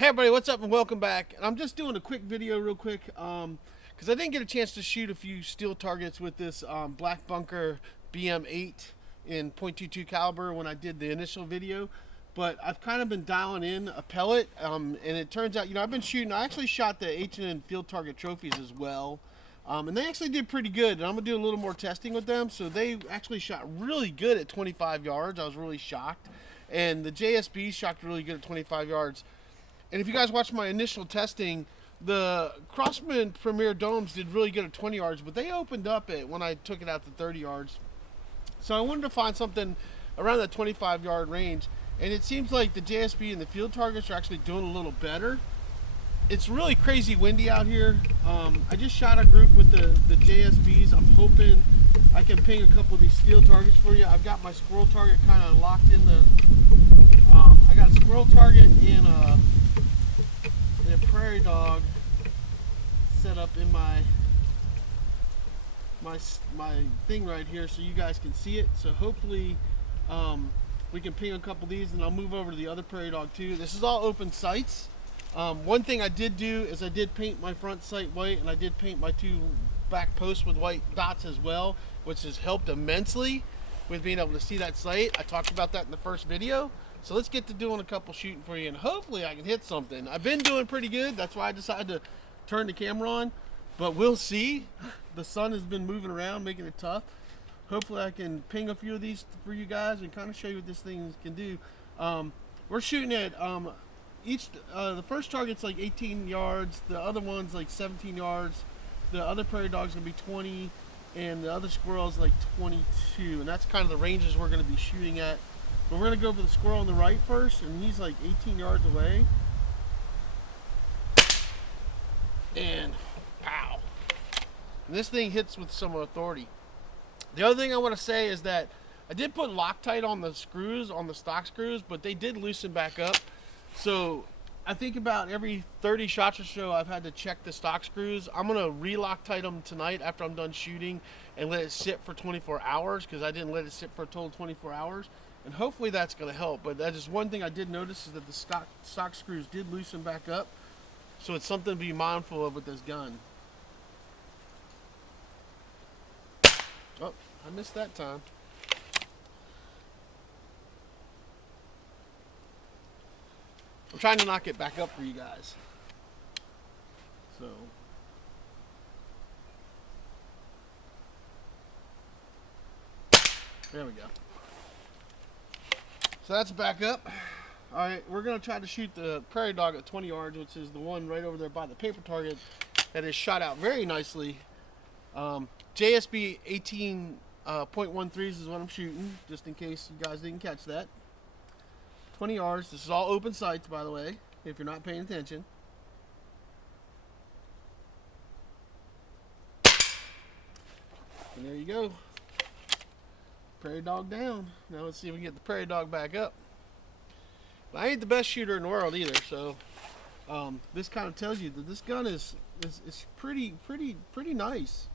Hey everybody, what's up and welcome back. I'm just doing a quick video real quick because I didn't get a chance to shoot a few steel targets with this Black Bunker BM8 in .22 caliber when I did the initial video. But I've kind of been dialing in a pellet and it turns out, I've been shooting, I actually shot the H&N field target trophies as well. And they actually did pretty good, and I'm going to do a little more testing with them. So they actually shot really good at 25 yards. I was really shocked. And the JSB shot really good at 25 yards. And if you guys watched my initial testing, the Crossman Premier Domes did really good at 20 yards, but they opened up it when I took it out to 30 yards. So I wanted to find something around that 25-yard range, and it seems like the JSB and the field targets are actually doing a little better. It's really crazy windy out here. I just shot a group with the JSBs. I'm hoping I can ping a couple of these steel targets for you. I've got my squirrel target kind of locked in the... I got a squirrel target in a prairie dog set up in my thing right here so you guys can see it. So hopefully we can ping a couple of these, and I'll move over to the other prairie dog too. This is all open sights. One thing I did do is I did paint my front sight white, and I did paint my two back posts with white dots as well, which has helped immensely with being able to see that sight. I talked about that in the first video. So let's get to doing a couple shooting for you, and hopefully I can hit something. I've been doing pretty good. That's why I decided to turn the camera on, but we'll see. The sun has been moving around, making it tough. Hopefully I can ping a few of these for you guys and kind of show you what this thing can do. We're shooting at the first target's like 18 yards, the other one's like 17 yards, the other prairie dog's gonna be 20, and the other squirrel's like 22, and that's kind of the ranges we're gonna be shooting at. But we're going to go for the squirrel on the right first, and he's like 18 yards away. And pow. And this thing hits with some authority. The other thing I want to say is that I did put Loctite on the screws, on the stock screws, but they did loosen back up. So I think about every 30 shots or so I've had to check the stock screws. I'm going to re-Loctite them tonight after I'm done shooting and let it sit for 24 hours because I didn't let it sit for a total 24 hours. And hopefully that's going to help. But that is one thing I did notice, is that the stock screws did loosen back up. So it's something to be mindful of with this gun. Oh, I missed that time. I'm trying to knock it back up for you guys. So... there we go. So that's back up. Alright, we're going to try to shoot the prairie dog at 20 yards, which is the one right over there by the paper target that is shot out very nicely. JSB 18.13s is what I'm shooting, just in case you guys didn't catch that. 20 yards. This is all open sights, by the way, if you're not paying attention. And there you go. Prairie dog down. Now let's see if we can get the prairie dog back up. But I ain't the best shooter in the world either, so this kind of tells you that this gun is pretty nice.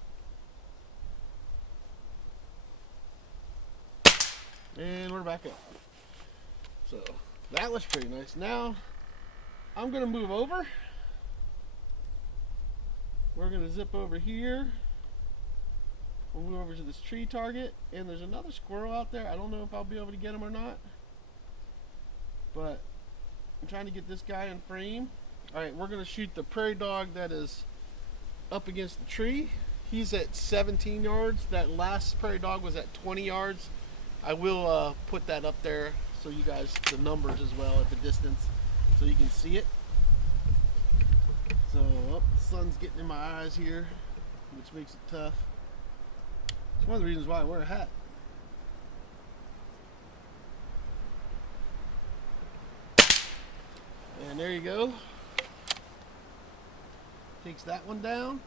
And we're back up. So that was pretty nice. Now I'm gonna move over. We're gonna zip over here. We'll move over to this tree target, and there's another squirrel out there. I don't know if I'll be able to get him or not, but I'm trying to get this guy in frame. Alright, we're going to shoot the prairie dog that is up against the tree. He's at 17 yards. That last prairie dog was at 20 yards. I will put that up there so you guys, the numbers as well at the distance, so you can see it. So, the sun's getting in my eyes here, which makes it tough. It's one of the reasons why I wear a hat. And there you go. Takes that one down.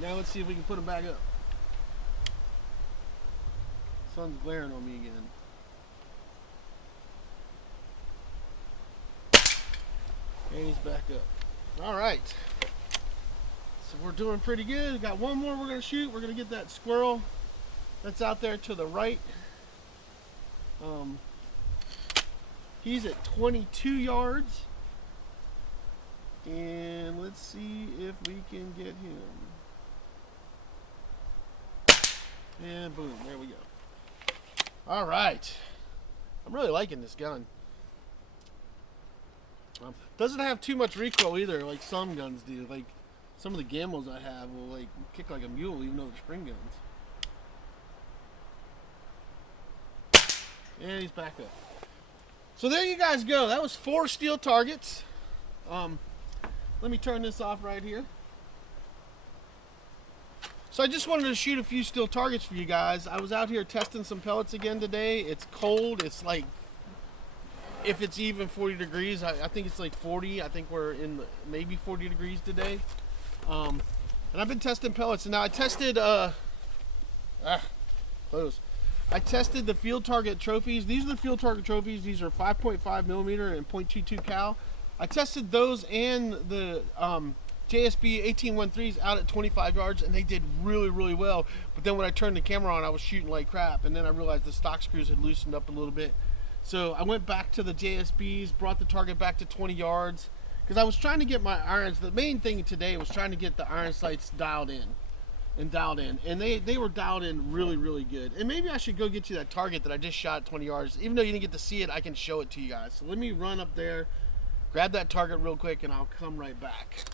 Now let's see if we can put him back up. Sun's glaring on me again. And he's back up. Alright, so we're doing pretty good. We got one more we're going to shoot. We're going to get that squirrel that's out there to the right. Um, he's at 22 yards. And let's see if we can get him. And boom, there we go. All right. I'm really liking this gun. Doesn't have too much recoil either, like some guns do. Like some of the Gamos I have will like kick like a mule, even though they're spring guns. And he's back up. So there you guys go. That was 4 steel targets. Let me turn this off right here. So I just wanted to shoot a few steel targets for you guys. I was out here testing some pellets again today. It's cold. It's like, if it's even 40 degrees, I think it's like 40. I think we're in maybe 40 degrees today. And I've been testing pellets. And now I tested, close. I tested the field target trophies. These are the field target trophies. These are 5.5 millimeter and .22 cal. I tested those and the JSB 1813s out at 25 yards, and they did really, really well. But then when I turned the camera on, I was shooting like crap, and then I realized the stock screws had loosened up a little bit. So I went back to the JSBs, brought the target back to 20 yards, because I was trying to get my irons. The main thing today was trying to get the iron sights dialed in. And they were dialed in really, really good. And maybe I should go get you that target that I just shot at 20 yards. Even though you didn't get to see it, I can show it to you guys. So let me run up there, grab that target real quick, and I'll come right back.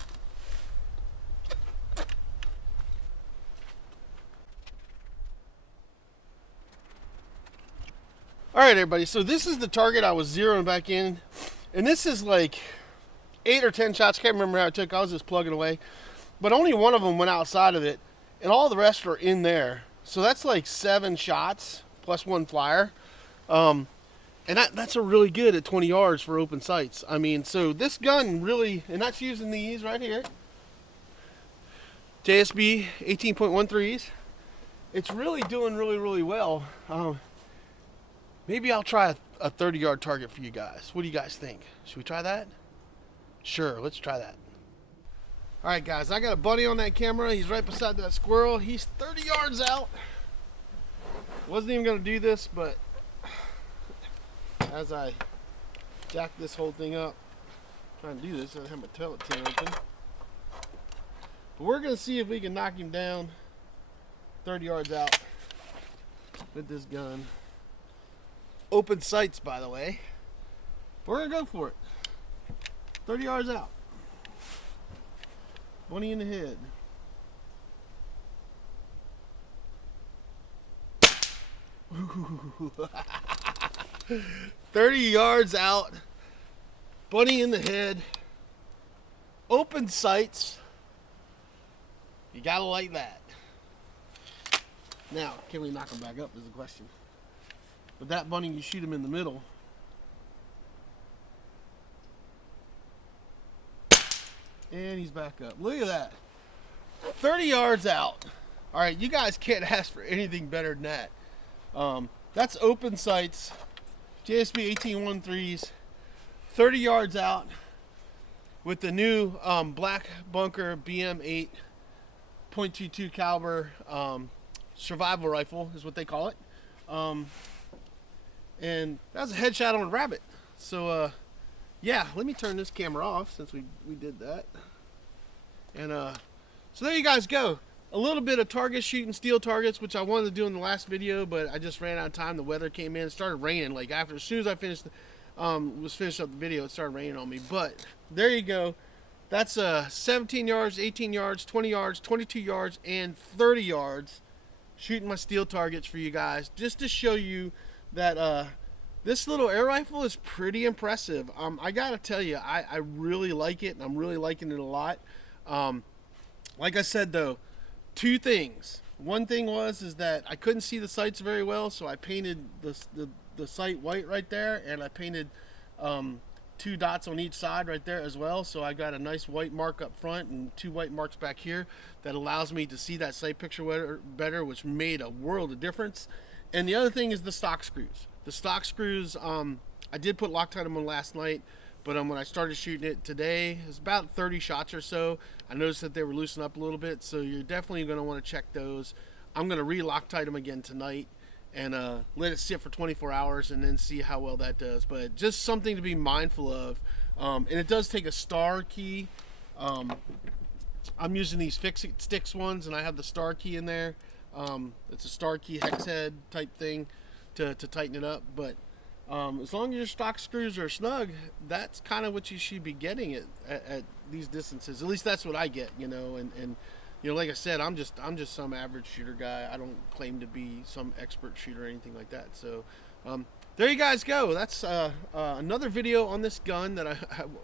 All right, everybody, so this is the target I was zeroing back in, and this is like 8 or 10 shots. I can't remember how I took. I was just plugging away, but only one of them went outside of it, and all the rest are in there. So that's like 7 shots plus 1 flyer, and that's a really good at 20 yards for open sights. I mean, so this gun really, and that's using these right here, JSB 18.13s. It's really doing really, really well. Maybe I'll try a 30-yard target for you guys. What do you guys think? Should we try that? Sure, let's try that. All right, guys, I got a buddy on that camera. He's right beside that squirrel. He's 30 yards out. Wasn't even going to do this, but as I jack this whole thing up, trying to do this, I have my pellet tin open. But we're going to see if we can knock him down 30 yards out with this gun. Open sights, by the way. We're gonna go for it. 30 yards out. Bunny in the head. Ooh. 30 yards out. Bunny in the head. Open sights. You gotta like that. Now, can we knock him back up is the question. But that bunny, you shoot him in the middle. And he's back up. Look at that. 30 yards out. All right, you guys can't ask for anything better than that. That's open sights. JSB 1813s. 30 yards out with the new black bunker BM8 .22 caliber survival rifle is what they call it. And that was a headshot on a rabbit. So yeah, let me turn this camera off since we did that. And so there you guys go. A little bit of target shooting, steel targets, which I wanted to do in the last video, but I just ran out of time. The weather came in, it started raining. Like as soon as I finished, finished up the video, it started raining on me. But there you go. That's 17 yards, 18 yards, 20 yards, 22 yards, and 30 yards shooting my steel targets for you guys, just to show you that this little air rifle is pretty impressive. I gotta tell you, I really like it, and I'm really liking it a lot. Like I said though, 2 things. One thing is that I couldn't see the sights very well, so I painted the sight white right there, and I painted 2 dots on each side right there as well. So I got a nice white mark up front and 2 white marks back here that allows me to see that sight picture better, which made a world of difference. And the other thing is the stock screws. The stock screws, I did put Loctite on them last night, but when I started shooting it today, it was about 30 shots or so. I noticed that they were loosening up a little bit, so you're definitely going to want to check those. I'm going to re-Loctite them again tonight, and let it sit for 24 hours and then see how well that does. But just something to be mindful of. And it does take a star key. I'm using these Fix-It Sticks ones, and I have the star key in there. It's a star key hex head type thing to tighten it up. But as long as your stock screws are snug, that's kind of what you should be getting at these distances. At least that's what I get, you know. And you know, like I said, I'm just some average shooter guy. I don't claim to be some expert shooter or anything like that. So there you guys go. That's another video on this gun that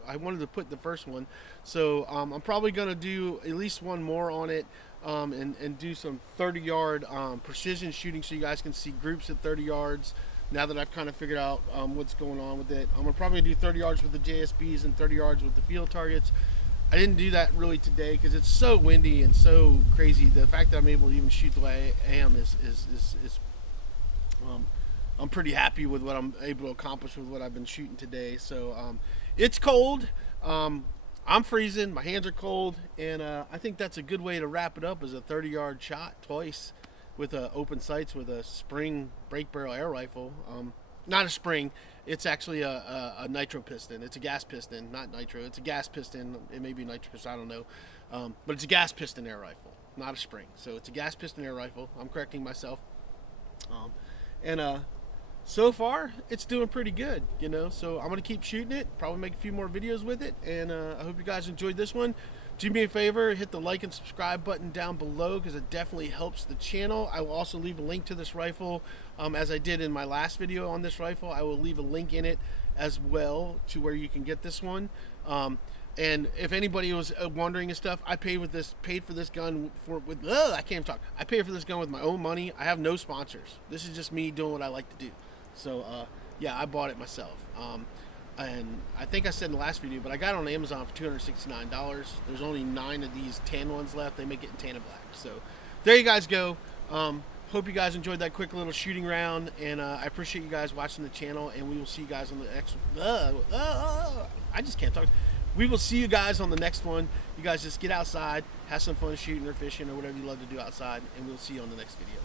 I wanted to put the first one. So I'm probably going to do at least one more on it and do some 30-yard precision shooting so you guys can see groups at 30 yards now that I've kind of figured out what's going on with it. I'm probably going to do 30 yards with the JSBs and 30 yards with the field targets. I didn't do that really today because it's so windy and so crazy. The fact that I'm able to even shoot the way I am is I'm pretty happy with what I'm able to accomplish with what I've been shooting today. So it's cold. I'm freezing. My hands are cold, and I think that's a good way to wrap it up. Is a 30-yard shot twice with open sights with a spring break barrel air rifle. Not a spring. It's actually a nitro piston. It's a gas piston, not nitro. It's a gas piston. It may be a nitro piston. I don't know. But it's a gas piston air rifle, not a spring. So it's a gas piston air rifle. I'm correcting myself. So far, it's doing pretty good, you know. So I'm going to keep shooting it, probably make a few more videos with it. And I hope you guys enjoyed this one. Do me a favor, hit the like and subscribe button down below because it definitely helps the channel. I will also leave a link to this rifle as I did in my last video on this rifle. I will leave a link in it as well to where you can get this one. And if anybody was wondering and stuff, I paid for this gun I can't even talk. I paid for this gun with my own money. I have no sponsors. This is just me doing what I like to do. So yeah, I bought it myself. And I think I said in the last video, but I got it on Amazon for $269. There's only 9 of these tan ones left. They make it in tan and black. So there you guys go. Hope you guys enjoyed that quick little shooting round, and I appreciate you guys watching the channel, and we will see you guys on the next I just can't talk. We will see you guys on the next one. You guys just get outside, have some fun shooting or fishing or whatever you love to do outside, and we'll see you on the next video.